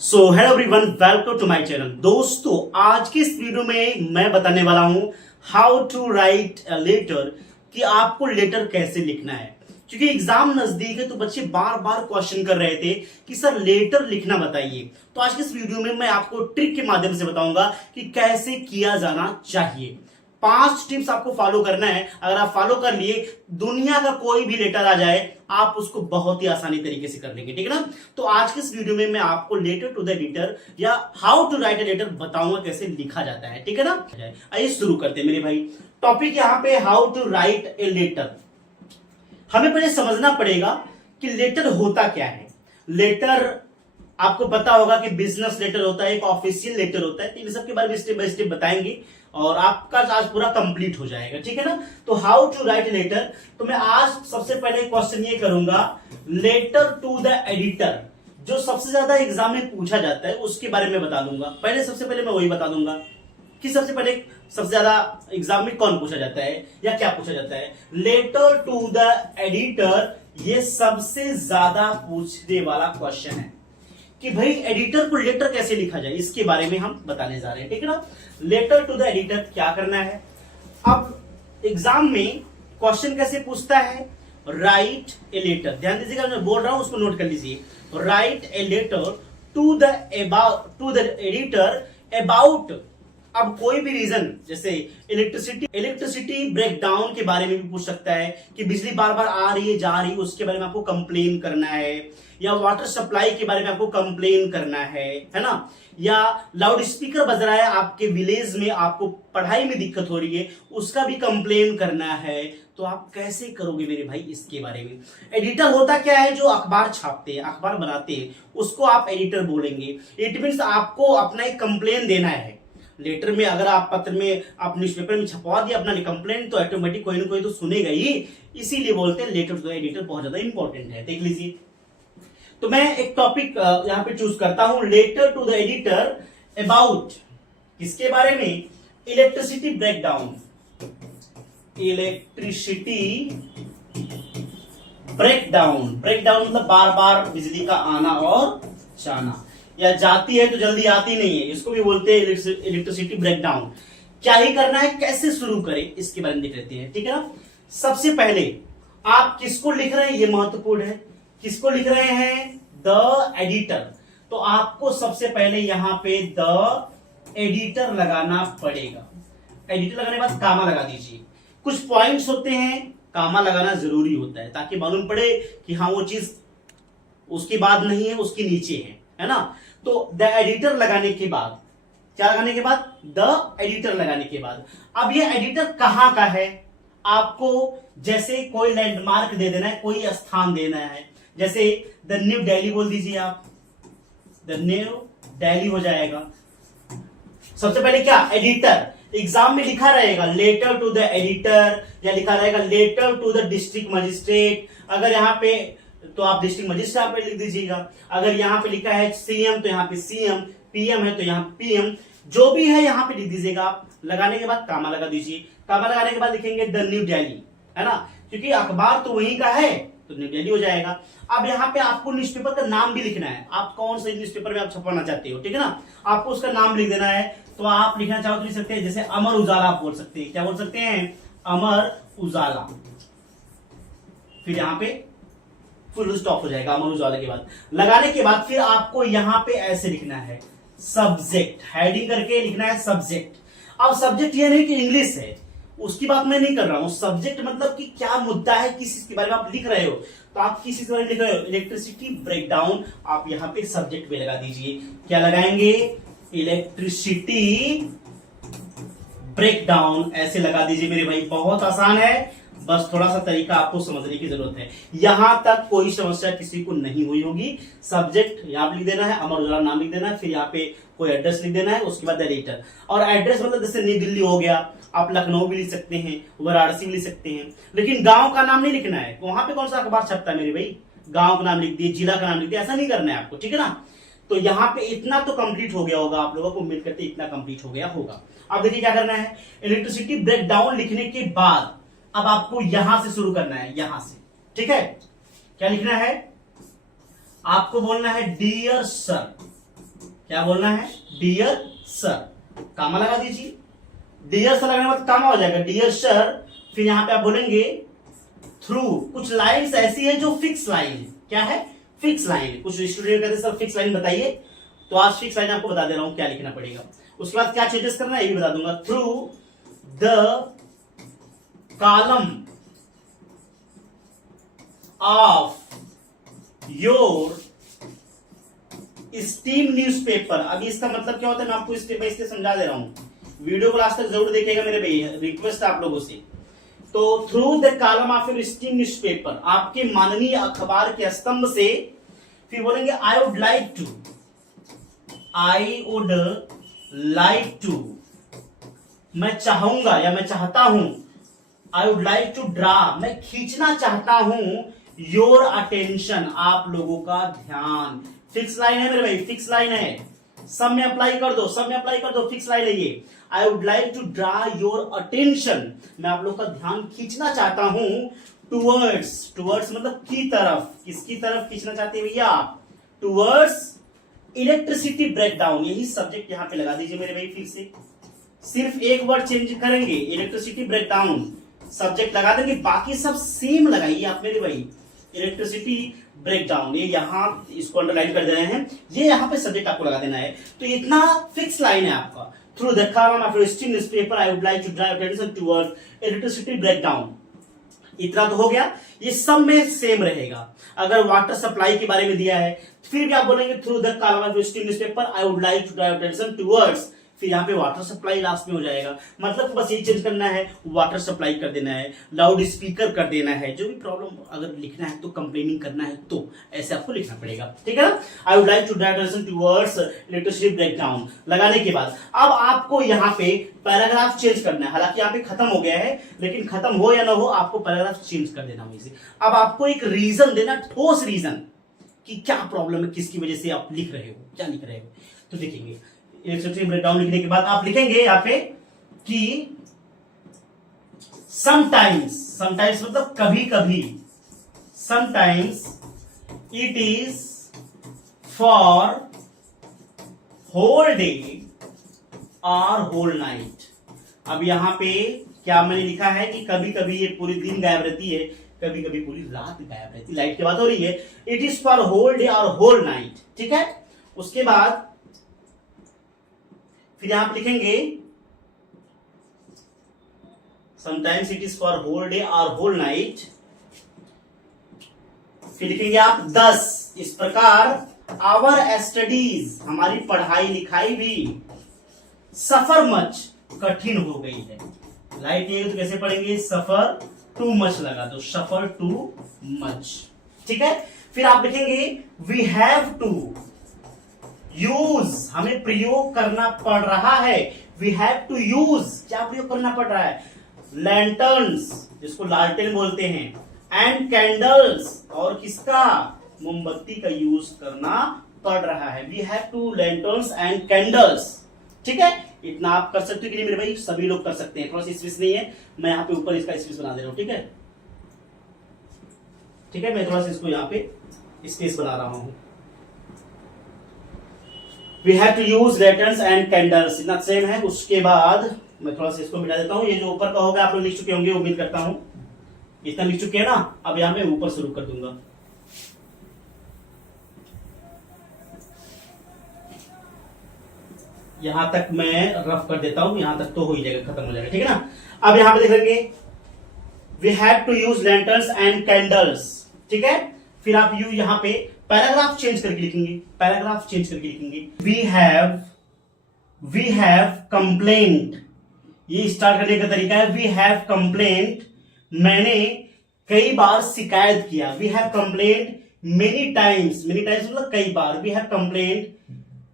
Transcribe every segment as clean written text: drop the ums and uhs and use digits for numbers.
So hello everyone, welcome to my channel. दोस्तों, आज के इस वीडियो में मैं बताने वाला हूं how to write a letter, कि आपको लेटर कैसे लिखना है। क्योंकि एग्जाम नजदीक है तो बच्चे बार बार क्वेश्चन कर रहे थे कि सर लेटर लिखना बताइए। तो आज के इस वीडियो में मैं आपको ट्रिक के माध्यम से बताऊंगा कि कैसे किया जाना चाहिए। 5 टिप्स आपको फॉलो करना है। अगर आप फॉलो कर लिए, दुनिया का कोई भी लेटर आ जाए, आप उसको बहुत ही आसानी तरीके से कर लेंगे। ठीक है ना। तो आज के इस वीडियो में मैं आपको लेटर टू द एडिटर या how to write a letter बताऊंगा कैसे लिखा जाता है। ठीक है ना। आइए शुरू करते हैं मेरे भाई। टॉपिक यहां पे how to write a letter. हमें पहले समझना पड़ेगा कि लेटर होता क्या है। लेटर आपको पता होगा कि बिजनेस लेटर होता है, एक ऑफिशियल लेटर होता है। इन सब के बारे में स्टेप बाय स्टेप बताएंगे और आपका आज पूरा कंप्लीट हो जाएगा। ठीक है ना। तो हाउ टू राइट लेटर, तो मैं आज सबसे पहले क्वेश्चन ये करूंगा, लेटर टू द एडिटर जो सबसे ज्यादा एग्जाम में पूछा जाता है उसके बारे में बता दूंगा। सबसे पहले मैं वही बता दूंगा कि सबसे ज्यादा एग्जाम में कौन पूछा जाता है या क्या पूछा जाता है। लेटर टू द एडिटर, ये सबसे ज्यादा पूछने वाला क्वेश्चन है कि भाई एडिटर को लेटर कैसे लिखा जाए, इसके बारे में हम बताने जा रहे हैं। ठीक है ना। लेटर टू द एडिटर क्या करना है। अब एग्जाम में क्वेश्चन कैसे पूछता है, राइट ए लेटर। ध्यान दीजिएगा, मैं बोल रहा हूं उसको नोट कर लीजिए। Write a letter to the editor about. अब कोई भी रीजन, जैसे इलेक्ट्रिसिटी ब्रेकडाउन के बारे में भी पूछ सकता है कि बिजली बार बार आ रही है जा रही है, उसके बारे में आपको कंप्लेन करना है। या वाटर सप्लाई के बारे में आपको कंप्लेन करना है ना। या लाउड स्पीकर बज रहा है आपके विलेज में, आपको पढ़ाई में दिक्कत हो रही है, उसका भी कंप्लेन करना है। तो आप कैसे करोगे मेरे भाई, इसके बारे में। एडिटर होता क्या है, जो अखबार छापते हैं, अखबार बनाते हैं, उसको आप एडिटर बोलेंगे। इट मीन्स आपको अपना एक कंप्लेन देना है। लेटर में अगर आप पत्र में, आप न्यूज़पेपर में छपवा दिया अपना कंप्लेंट, तो ऑटोमेटिक कोई ना कोई तो सुनेगा ही। इसीलिए बोलते हैं लेटर टू द एडिटर बहुत ज्यादा इंपॉर्टेंट है। देख लीजिए, तो मैं एक टॉपिक यहां पे चूज करता हूं, letter to the editor about, किसके बारे में, electricity breakdown. Electricity breakdown, breakdown मतलब बार बार बिजली का आना और जाना, या जाती है तो जल्दी आती नहीं है, इसको भी बोलते हैं इलेक्ट्रिसिटी ब्रेकडाउन। क्या ही करना है, कैसे शुरू करें, इसके बारे में देख लेते हैं। ठीक है ना। सबसे पहले आप किसको लिख रहे हैं, ये महत्वपूर्ण है। किसको लिख रहे हैं, द एडिटर। तो आपको सबसे पहले यहां पे द एडिटर लगाना पड़ेगा। एडिटर लगाने के बाद कामा लगा दीजिए। कुछ पॉइंट्स होते हैं, कामा लगाना जरूरी होता है ताकि मालूम पड़े कि हाँ वो चीज उसके बाद नहीं है, उसके नीचे है ना। तो द एडिटर लगाने के बाद, क्या लगाने के बाद, द एडिटर लगाने के बाद, अब ये एडिटर कहां का है, आपको जैसे कोई लैंडमार्क दे देना है, कोई स्थान देना है। जैसे द न्यू दिल्ली बोल दीजिए आप, द न्यू दिल्ली हो जाएगा। सबसे पहले क्या, एडिटर। एग्जाम में लिखा रहेगा लेटर टू द एडिटर, या लिखा रहेगा letter to the district magistrate. अगर यहाँ पे तो आप डिस्ट्रिक्ट मजिस्ट्रेट पे लिख दीजिएगा। अगर यहाँ पे लिखा है सीएम तो यहाँ पे सीएम, पीएम है तो यहाँ पीएम, जो भी है यहाँ पे लिख दीजिएगा आप। लगाने के बाद कामा लगा दीजिए। कामा लगाने के बाद लिखेंगे द न्यू दिल्ली, है ना, क्योंकि अखबार तो वहीं का है तो न्यू दिल्ली हो जाएगा। अब यहाँ पे आपको न्यूज़पेपर का नाम भी लिखना है, आप कौन से न्यूज़पेपर में आप छपवाना चाहते हो। ठीक है ना। आपको उसका नाम लिख देना है। तो आप लिखना चाहो तो लिख सकते हैं, जैसे अमर उजाला आप बोल सकते हैं। क्या बोल सकते हैं, अमर उजाला। फिर यहाँ पे फुल स्टॉप हो जाएगा अमर उजाला के बाद। लगाने के बाद फिर आपको यहाँ पे ऐसे लिखना है, सब्जेक्ट, हेडिंग करके लिखना है सब्जेक्ट। अब सब्जेक्ट ये नहीं कि इंग्लिश है, उसकी बात मैं नहीं कर रहा हूं। सब्जेक्ट मतलब कि क्या मुद्दा है, किस चीज के बारे में आप लिख रहे हो। तो आप किस चीज के बारे में लिख रहे हो, इलेक्ट्रिसिटी ब्रेकडाउन, आप यहाँ पे सब्जेक्ट पे लगा दीजिए। क्या लगाएंगे, इलेक्ट्रिसिटी ब्रेकडाउन, ऐसे लगा दीजिए मेरे भाई। बहुत आसान है, बस थोड़ा सा तरीका आपको समझने की जरूरत है। यहां तक कोई समस्या किसी को नहीं हुई होगी। सब्जेक्ट यहां पे लिख देना है, अमर उजाला नाम लिख देना है, फिर यहाँ पे कोई एड्रेस लिख देना है, उसके बाद एडिटर। और एड्रेस मतलब जैसे नई दिल्ली हो गया, आप लखनऊ भी लिख सकते हैं, वाराणसी भी लिख सकते हैं, लेकिन गांव का नाम नहीं लिखना है। वहां पे कौन सा अखबार छपता है मेरे भाई, गांव का नाम लिख दिए, जिला का नाम लिख दिया, ऐसा नहीं करना है आपको। ठीक है ना। तो यहाँ पे इतना तो कंप्लीट हो गया होगा, आप लोगों को उम्मीद करते इतना कंप्लीट हो गया होगा। अब देखिए क्या करना है, इलेक्ट्रिसिटी ब्रेकडाउन लिखने के बाद अब आपको यहां से शुरू करना है, यहां से। ठीक है। क्या लिखना है, आपको बोलना है डियर सर, क्या बोलना है, डियर सर, कामा लगा दीजिए। डियर सर लगाने के बाद कामा हो जाएगा, डियर सर। फिर यहां पे आप बोलेंगे थ्रू। कुछ लाइन्स ऐसी है जो फिक्स लाइन है। क्या है, फिक्स लाइन। कुछ स्टूडेंट कहते हैं सर फिक्स लाइन बताइए, तो आज फिक्स लाइन आपको बता दे रहा हूं क्या लिखना पड़ेगा। उसके बाद क्या चेंजेस करना है ये भी बता दूंगा। Through the column of your esteemed newspaper. अभी इसका मतलब क्या होता है मैं आपको स्टेप बाय स्टेप समझा दे रहा हूं। वीडियो को लास्ट तक जरूर देखिएगा मेरे भैया, रिक्वेस्ट है आप लोगों से। तो through the column of your esteemed newspaper, आपके माननीय अखबार के स्तंभ से। फिर बोलेंगे I would like to, I would like to, मैं चाहूंगा या मैं चाहता हूं। I would like to draw, मैं खींचना चाहता हूं। योर अटेंशन, आप लोगों का ध्यान। फिक्स लाइन है मेरे भाई, फिक्स लाइन है, सब में अप्लाई कर दो, सब में अप्लाई कर दो, फिक्स लाइन है ये। I would like to draw your attention, मैं आप लोग का ध्यान खींचना चाहता हूं। टूवर्ड्स, टूवर्ड्स मतलब की तरफ, किसकी तरफ खींचना चाहते हैं भैया, टूवर्ड्स इलेक्ट्रिसिटी ब्रेकडाउन। यही सब्जेक्ट यहां पे लगा दीजिए मेरे भाई। फिर से सिर्फ एक वर्ड चेंज करेंगे, इलेक्ट्रिसिटी ब्रेकडाउन, सब्जेक्ट लगा देंगे, बाकी सब सेम लगाइए आप मेरे भाई। इलेक्ट्रिसिटी ब्रेकडाउन, ये यहां इसको अंडरलाइन कर दे रहे हैं, ये यहां पे सब्जेक्ट आपको लगा देना है। तो इतना फिक्स लाइन है आपका। Through the column of your esteemed newspaper I would like to drive attention towards electricity breakdown. इतना तो हो गया, ये सब में सेम रहेगा। अगर वाटर सप्लाई के बारे में दिया है फिर भी आप बोलेंगे through the column of your esteemed newspaper I would like to drive attention towards, फिर यहाँ पे वाटर सप्लाई लास्ट में हो जाएगा। मतलब बस ये चेंज करना है, वाटर सप्लाई कर देना है, लाउड स्पीकर कर देना है। जो भी प्रॉब्लम अगर लिखना है तो कंप्लेनिंग करना है तो ऐसे आपको लिखना पड़ेगा, ठीक है ना। I would like to drive attention towards electricity breakdown लगाने के बाद अब आपको यहाँ पे पैराग्राफ चेंज करना है। हालांकि यहाँ पे खत्म हो गया है, लेकिन खत्म हो या ना हो आपको पैराग्राफ चेंज कर देना वैसे। अब आपको एक रीजन देना, ठोस रीजन कि क्या प्रॉब्लम है, किसकी वजह से आप लिख रहे हो, क्या लिख रहे हो। तो देखेंगे इलेक्ट्रिसिटी ब्रेकडाउन लिखने के बाद आप लिखेंगे यहाँ पे कि समटाइम्स, समटाइम्स मतलब कभी कभी, sometimes it is for whole day और होल नाइट। अब यहां पे क्या मैंने लिखा है कि कभी कभी ये पूरे दिन गायब रहती है, कभी कभी पूरी रात गायब रहती है, लाइट की बात हो रही है। It is for whole day और होल नाइट, ठीक है। उसके बाद फिर यहां पे लिखेंगे sometimes it is for whole day और होल नाइट। फिर लिखेंगे आप 10, इस प्रकार आवर स्टडीज, हमारी पढ़ाई लिखाई भी सफर मच, कठिन हो गई है। लाइट नहीं है तो कैसे पढ़ेंगे, सफर टू मच लगा दो, सफर टू मच, ठीक है। फिर आप लिखेंगे वी हैव टू यूज, हमें प्रयोग करना पड़ रहा है। वी हैव टू यूज, क्या प्रयोग करना पड़ रहा है, लैंटर्न्स, जिसको लालटेन बोलते हैं, एंड कैंडल्स, और किसका, मोमबत्ती का यूज करना पड़ रहा है। We have to lanterns and candles, ठीक है। इतना आप कर सकते हो कि नहीं मेरे भाई, सभी लोग कर सकते हैं। थोड़ा सा स्पेस नहीं है, मैं यहाँ पे ऊपर इसका स्पेस बना दे रहा हूं, ठीक है, ठीक है। मैं थोड़ा सा इसको यहाँ पे स्पेस बना रहा हूं। We have to use lanterns and candles, इतना सेम है। उसके बाद मैं थोड़ा सा इसको मिटा देता हूं। ये जो ऊपर का होगा आप लोग लिख चुके होंगे, उम्मीद करता हूं इतना लिख चुके हैं ना। अब यहां मैं ऊपर शुरू कर दूंगा। यहां तक मैं रफ कर देता हूं, यहां तक तो हो ही जाएगा, खत्म हो जाएगा, ठीक है ना। अब यहां पे देख लेंगे we have to use lanterns and candles, ठीक है। फिर आप यू यहां पे पैराग्राफ चेंज करके लिखेंगे, पैराग्राफ चेंज करके लिखेंगे वी हैव कंप्लेंट। ये स्टार्ट करने का तरीका है, वी हैव कंप्लेंट, मैंने कई बार शिकायत किया। We have complaint many times, many times मतलब कई बार। We have complaint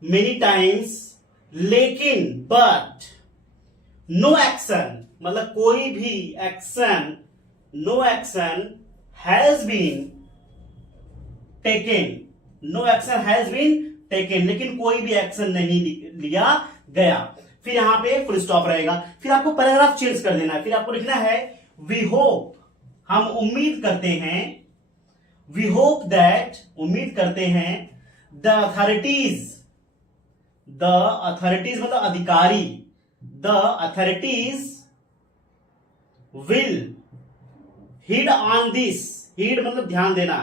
many times, लेकिन बट नो एक्शन मतलब कोई भी action, no action has been taken, no action has been taken, लेकिन कोई भी एक्शन नहीं लिया गया। फिर यहां पे फुल स्टॉप रहेगा। फिर आपको पैराग्राफ चेंज कर देना है। फिर आपको लिखना है वी होप, हम उम्मीद करते हैं, वी होप दैट, उम्मीद करते हैं, द अथॉरिटीज, द अथॉरिटीज मतलब अधिकारी, the authorities will heed on this, heed मतलब ध्यान देना,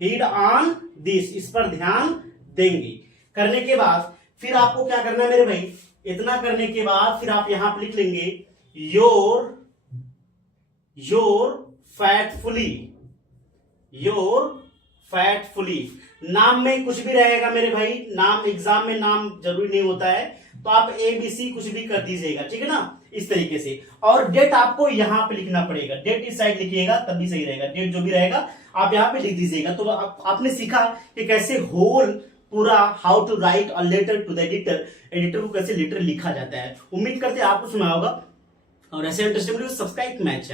हीड ऑन दिस, इस पर ध्यान देंगे। करने के बाद फिर आपको क्या करना है मेरे भाई, इतना करने के बाद फिर आप यहां पर लिख लेंगे योर फैटफुली। नाम में कुछ भी रहेगा मेरे भाई, नाम एग्जाम में नाम जरूरी नहीं होता है, तो आप ABC कुछ भी कर दीजिएगा, ठीक है ना, इस तरीके से। और डेट आपको यहां पे लिखना पड़ेगा, डेट इस साइड लिखिएगा तभी सही रहेगा, डेट जो भी रहेगा आप यहां पे लिख दीजिएगा। तो आपने सीखा कि कैसे होल पूरा how to write a letter to the editor, editor को कैसे लेटर लिखा जाता है। उम्मीद करते हैं आपको सुना होगा, और ऐसे interesting video subscribe my channel.